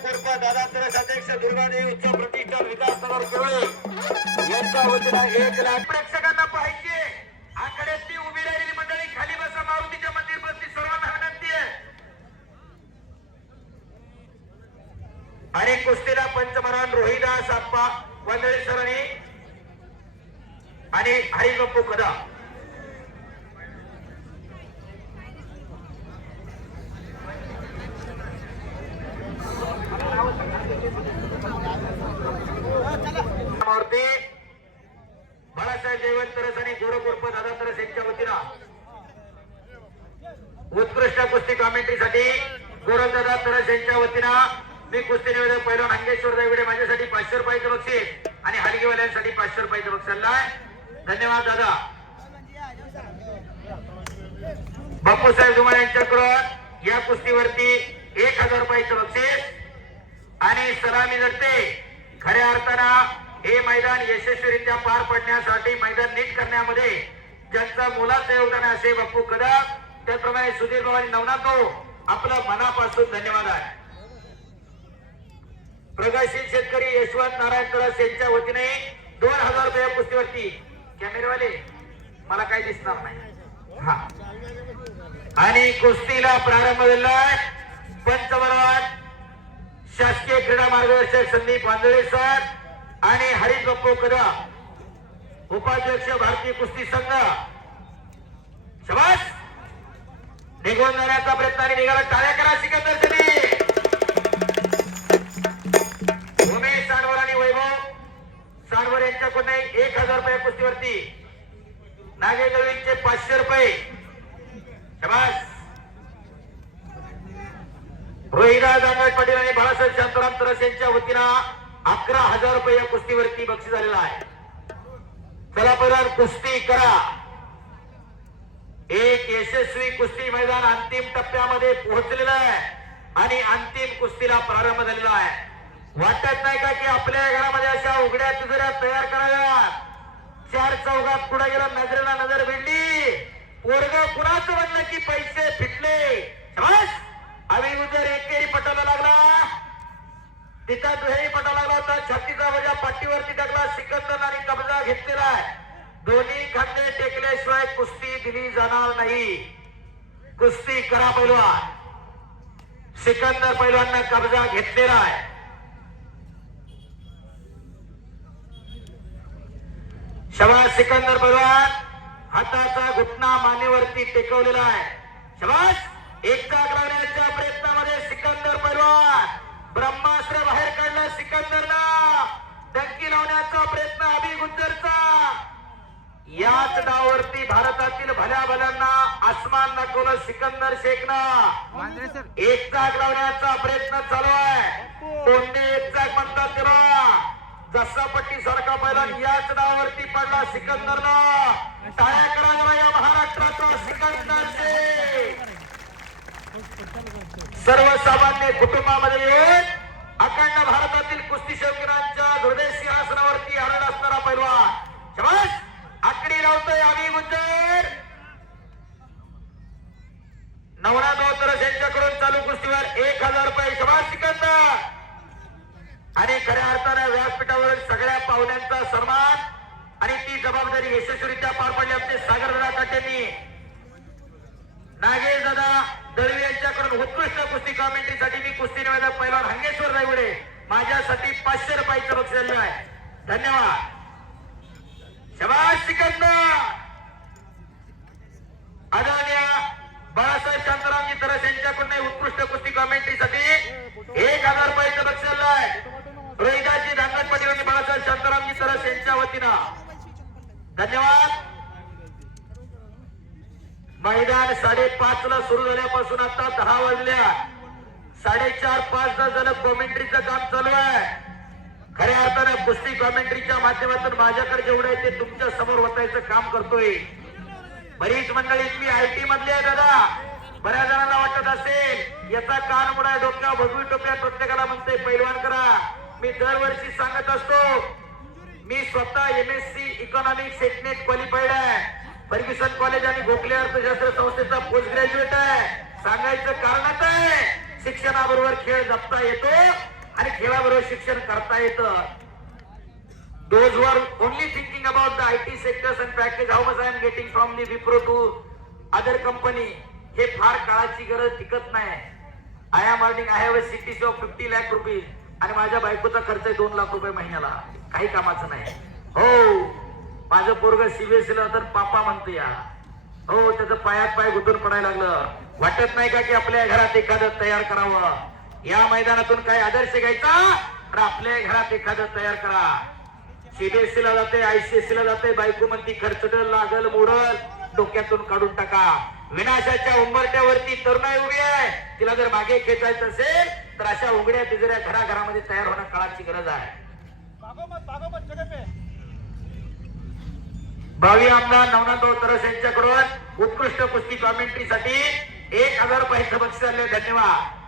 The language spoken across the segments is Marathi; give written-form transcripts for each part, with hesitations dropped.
गोरखपूरचा दादा तरस अध्यक्ष दुर्गादेवी उच्च प्रतिष्ठान विकास नगर केवळे यांच्या वतीने 1 लाख प्रेक्षकांना पाहिजे. आकड्यात ती उभी राहिलेली मंडळी खाली बसा. मारुतीच्या मंदिर बसती सर्वांना विनंती आहे. आणि कुस्तीला पंचमहान रोहिदास आप्पा वंदळे सरांनी आणि हरिगप्पू कदा मूर्ती बाळासाहेब जयवंत तरस आणि गोरखपूर दादा तरस यांच्या वतीनं उत्कृष्ट कुस्ती कॉमेंट्रीसाठी गोरखदादा तरस यांच्या वतीनं मी कुस्ती निवेदक पैलवान अंगेश्वर दायगुडे माझ्यासाठी 500 रुपयाचं बक्षीस आणि हलगीवाल्यांसाठी 500 रुपयाचं बक्षीस आणलाय. धन्यवाद दादा. बापूसाहेब धुमाळ यांच्याकडून या कुस्तीवरती 1000 रुपयाचं बक्षीस आणि सलामी जगते. खऱ्या अर्थानं हे मैदान यशस्वीरित्या पार पडण्यासाठी मैदान नीट करण्यामध्ये ज्यांचं मोलाचं योगदान असे बापू कदम त्याप्रमाणे सुधीर भाऊ आणि नवनाथ भाऊ आपलं मनापासून धन्यवाद आहे. प्रगतशील शेतकरी यशवंत नारायण तरस यांच्या वतीने 2000 रुपये कुस्तीवरती. कॅमेरावाले मला काही दिसणार नाही. हा आणि कुस्तीला प्रारंभ झालाय. पंचमहान शासकीय क्रीडा मार्गदर्शक संदीप वांजळे सर आणि हरीश बाप्पू कदम उपाध्यक्ष भारतीय कुस्ती संघ. शाबास. निघून जाण्याचा प्रयत्न आणि निघाला. टाळ्या करा सिकंदर सदी. उमेश सानवर आणि वैभव सानवर यांच्याकडून 1000 रुपये कुस्तीवरती. नागेदळवींचे 500 रुपये. शाबास. रोहिदास दांगट पाटील आणि बाळासाहेब शांताराम तरस यांच्या वतीनं 11000 रुपये या कुस्तीवरती बक्षीस झालेला आहे. चला बरं कुस्ती करा. एक यशस्वी कुस्ती मैदान अंतिम टप्प्यामध्ये पोहोचलेलं आहे आणि अंतिम कुस्तीला प्रारंभ झालेला आहे. वाटत नाही का की आपल्या घरामध्ये अशा उघड्या तिजोऱ्या तयार कराव्यात. 4 चौघात पुढे गेला नजरेला नजर भिडली. पोरग कुणाचं म्हणलं की पैसे फिटले. अभिगुजर एकेरी पटाला लागला. तिचा दुहेरी पटा लागला होता. छातीचा वजा पाठीवरती टाकला. सिकंदरने कब्जा घेतलेला आहे. दोन्ही खांदे टेकल्याशिवाय कुस्ती दिली जाणार नाही. कुस्ती करा पैलवान. सिकंदर पैलवानने कब्जा घेतलेला आहे. शाबास. सिकंदर पैलवान हाताचा घुटना मानेवरती टेकवलेला आहे. शाबास. एकटा लावण्याच्या प्रयत्नामध्ये सिकंदर पैलवान ब्रह्मास्त्र बाहेर काढलं. सिकंदरला डंकी लावण्याचा प्रयत्न अभिगुजरचा. याच डाववरती भारतातील भल्या भल्यांना आसमान दाखवलं सिकंदर शेखनं. एक चाक लावण्याचा प्रयत्न चालू आहे. कोणते एक चाक म्हणतात तेव्हा जसा पट्टी सारखा पैलवान याच डाववरती पडला सिकंदरला. टाळ्या करा या महाराष्ट्राचा सिकंदर शेख. सर्वसामान्य कुटुंबामध्ये येऊन अखंड भारतातील कुस्ती शौकीनांच्या हृदय सिंहासनावरती आरण असणारा पैलवान. शाबास. आकडी लावतोय अभिगुजर. नवनाथ तरस यांच्याकडून चालू कुस्तीवर 1000 रुपये. शाबास सिकंदर. आणि खऱ्या अर्थाने व्यासपीठावर सगळ्या पाहुण्यांचा सन्मान आणि ती जबाबदारी यशस्वीरित्या पार पडली. आमचे सागरदादा काटेंनी नागेश दादा दळवी यांच्याकडून उत्कृष्ट कुस्ती कॉमेंट्रीसाठी मी कुस्ती निवेदक पैलवान अंगेश्वर दायगुडे माझ्यासाठी 500 रुपयाचं बक्षीस दिलं आहे. धन्यवाद. शाबास सिकंदर. आदरणीय बाळासाहेब शांतारामजी तरस यांच्याकडून उत्कृष्ट कुस्ती कॉमेंट्रीसाठी 1000 रुपयाचं बक्षीस दिलं आहे. रोहिदासजी दांगट पाटील आणि बाळासाहेब शांतारामजी तरस यांच्या वतीनं धन्यवाद. मैदान 5:30 ला सुरू झाल्यापासून आता 10 वाजल्या. 4:30-5 झालं कॉमेंट्रीचं काम चालू आहे. खऱ्या अर्थानं कुस्ती कॉमेंट्रीच्या माध्यमातून माझ्याकडे जेवढं आहे ते तुमच्या समोर होतायचं काम करतोय. बरीच मंडळी मी आयटी मधली आहे दादा. बऱ्याच जणांना वाटत असेल याचा कान मुडा डोक्या भगवी टोप्या प्रत्येकाला म्हणते पैलवान करा. मी दरवर्षी सांगत असतो मी स्वतः MSc इकॉनॉमिक्स सेटनेट क्वालिफाईड आहे. फर्ग्युसन कॉलेज आणि गोखले अर्थशास्त्र संस्थेचा पोस्ट ग्रॅज्युएट आहे. सांगायचं कारणच आहे शिक्षणाबरोबर खेळ जपता येतो आणि खेळाबरोबर शिक्षण करता येतं. Those who are only thinking about the IT sectors and package, how much I am getting from the Wipro to other company, हे फार काळाची गरज टिकत नाही. I am earning, I have a CTC of 50 lakh rupees आणि माझ्या बायकोचा खर्च आहे 2 लाख रुपये महिन्याला. काही कामाचं नाही. हो, माझं पोरग CBSE ला तर पापा म्हणतो या. हो, त्याचं पायात पाय घुटून पडायला लागलं. वाटत नाही का की आपल्या घरात एखादं तयार करावं. या मैदानातून काय आदर्श घ्यायचा, तर आपल्या घरात एखादं तयार करा. CBSE ला जाते, ICSE ला जाते, बायको म्हणती खर्चडल लागल मोडल, डोक्यातून काढून टाका. विनाशाच्या उंबरट्यावरती तरुणाई उभी आहे. तिला जर मागे खेचायचं असेल तर अशा उघड्या तिजऱ्या घराघरामध्ये तयार होणं काळाची गरज आहे. भावी आमदार नवनाथभाऊ तरस यांच्याकडून उत्कृष्ट कुस्ती कॉमेंट्रीसाठी 1000 रुपयाचं बक्षीस आले. धन्यवाद.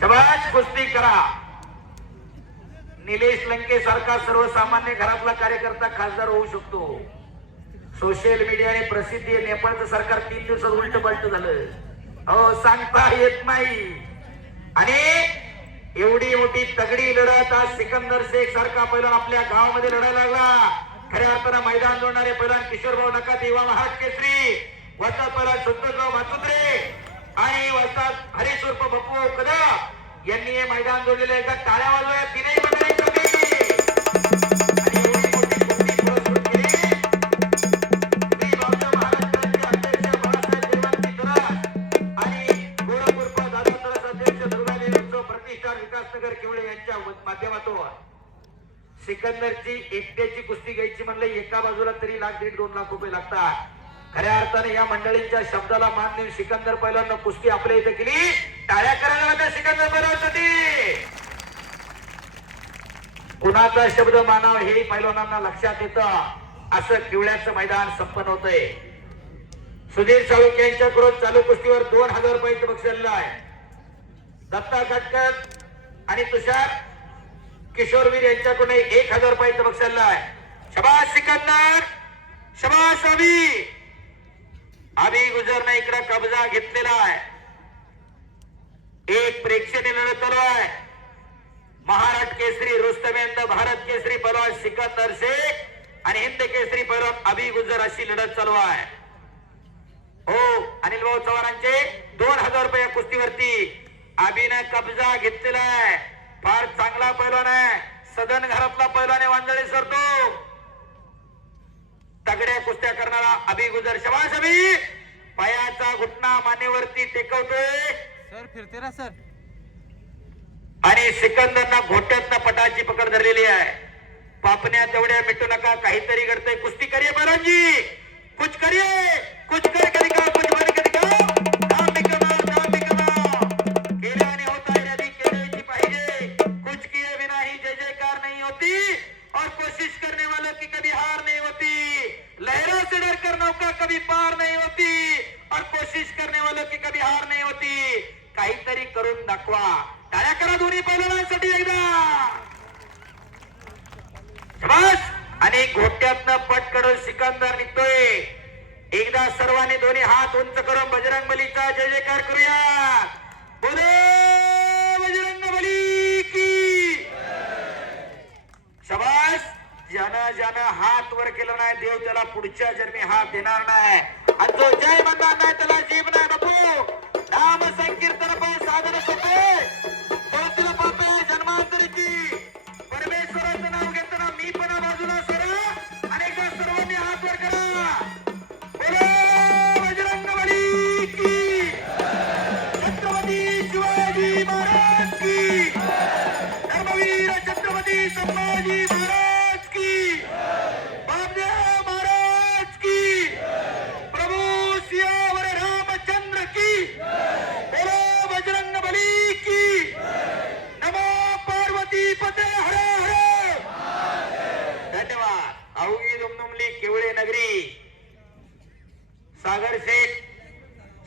शबाश, कुस्ती करा. निलेश लंके सारखा सर्वसामान्य घरातला कार्यकर्ता खासदार होऊ शकतो. सोशल मीडिया आणि प्रसिद्धी, नेपाळचं सरकार 3 दिवसात उलट पलट झालं. हो, सांगता येत नाही. आणि एवढी मोठी तगडी लढत आज सिकंदर शेख सारखा पैलवान आपल्या गावामध्ये लढायला लागला. खऱ्या अर्थानं मैदान जोडणारे पैलवान किशोरभाऊ नका, देवा महाराज केसरी, वस्ताद पैलवान संतोषराव मातुत्रे आणि वस्ताद हरीश उर्फ बप्पू कदम यांनी हे मैदान जोडलेलं आहे. का टाळ्या वाजवूया तीनही मंडळींसाठी. सिकंदरची एकट्याची कुस्ती घ्यायची म्हणलं एका बाजूला तरी 1.5-2 लाख रुपये लागतात. खऱ्या अर्थाने या मंडळींच्या शब्दाला मान देऊन सिकंदर पैलवान कुस्ती आपल्या इथे केली. टाळ्या करायला लागल्या सिकंदर पैलवानसाठी. कुणाचा शब्द मानाव हे पैलवानांना लक्षात येतं. असं किवळ्याचं मैदान संपन्न होतंय. सुधीर साळुंखे यांच्याकडून चालू कुस्तीवर 2000 रुपयाचं बक्षीस आहे. दत्ता काटकर आणि तुषार किशोरवीर यांच्याकडून 1000 रुपयाचं बक्षीस आहे. शबाश सिकंदर, शबाश अभी. अभी गुजरने इकडे कब्जा घेतलेला आहे. एक प्रेक्षणीय लढत चालू आहे. महाराष्ट्र केसरी रुस्तमेंद, भारत केसरी पैलवान सिकंदर शेख आणि हिंद केसरी पैलवान अभी गुजर अशी लढत चालू आहे. हो, अनिल भाऊ चव्हाणांचे 2000 रुपये कुस्तीवरती अभिने कब्जा घेतलेला आहे. फार चांगला पैलवान आहे. सदन घरातला पैलवान आहे. वांजळे सरतो तगड्या कुस्त्या करणारा अभी गुजर. शबाश अभी. पायाचा घुटना मानेवरती टेकवतोय सर. फिरते ना सर. आणि सिकंदरना घोट्यातनं पटाची पकड धरलेली आहे. पापण्या तेवढ्या मिटू नका, काहीतरी घडतंय. कुस्ती करिये पैलवानजी, कुछ करिये, कुछ कर करिका, कुछ बन करिका. नाम निकमा, नाम निकमा. केल्याने होता है यदि केल्याची पाहिजे. कुछ किए बिना ही जय जयकार नहीं होती और कोशिश करने वालों की कभी हार नहीं होती. लहरों से डर कर नौका कभी पार नहीं होती और कोशिश करने वालों की कभी हार नहीं होती. काहीतरी करून दाखवा. टाळ्या करा दोन्ही पैलवानांसाठी एकदा. बस. आणि घोट्यातनं पट कडून सिकंदर निघतोय. एकदा सर्वांनी दोन्ही हात उंच करून बजरंग बलीचा जय जयकार करूया. बोले बजरंग बली की. शबाश. ज्यानं हात वर केला नाही देव त्याला पुढच्या जन्मी हात देणार नाही. आणि जो जय म्हणणार नाही त्याला जीभ नाही. बापू नाम संकीर्तन पण साधन सोपे. होतील पापे जन्मांतरीची. परमेश्वराचं नाव घेताना मी पण बाजूला सरा आणि एकदा सर्वांनी हात वर करा. बोले बजरंग बली की. छत्रपती शिवाजी महाराज की. धर्मवीर छत्रपती संभाजी महाराज की. बामदेव महाराज की. प्रभू सियावर रामचंद्र की. बोलो बजरंग बली की. नमो पार्वती पते हर हर. धन्यवाद. अवघी दुमदुमली केवळे नगरी. सागर शेठ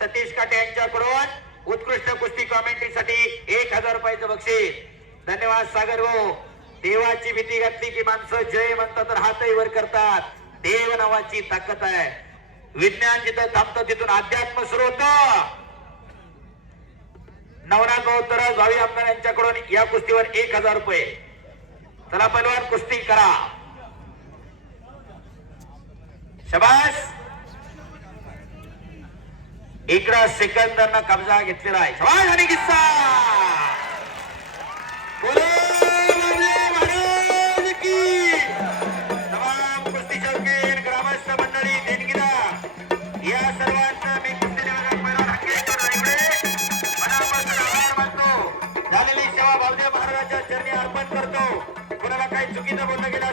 सतीश काटे यांच्याकडून उत्कृष्ट कुस्ती कॉमेंट्रीसाठी 1000 रुपयाचं बक्षीस. धन्यवाद सागर भाऊ. देवाची भीती घातली की माणसं जय म्हणतात तर हातही वर करतात. देव नावाची ताकद आहे. विज्ञान जिथं थांबतं तिथून अध्यात्म सुरू होतं. नवनाथ भाऊ भावी आमदार यांच्याकडून या कुस्तीवर 1000 रुपये. चला पैलवान कुस्ती करा. शबाश. इकडं सेकंदांना कब्जा घेतलेला आहे. शबाश आणि किस्सा. बोलो महाराज की. तमाम कुस्ती शौकीन ग्रामस्थ मंडळी देणगीदार या सर्वांचं मी कुस्ती पैलवान हक्केश्वर रायगडे मनापासून आभार मानतो. झालेली सेवा भाऊदेव महाराजांच्या चरणी अर्पण करतो. कोणाला काही चुकीचं बोललं गेलं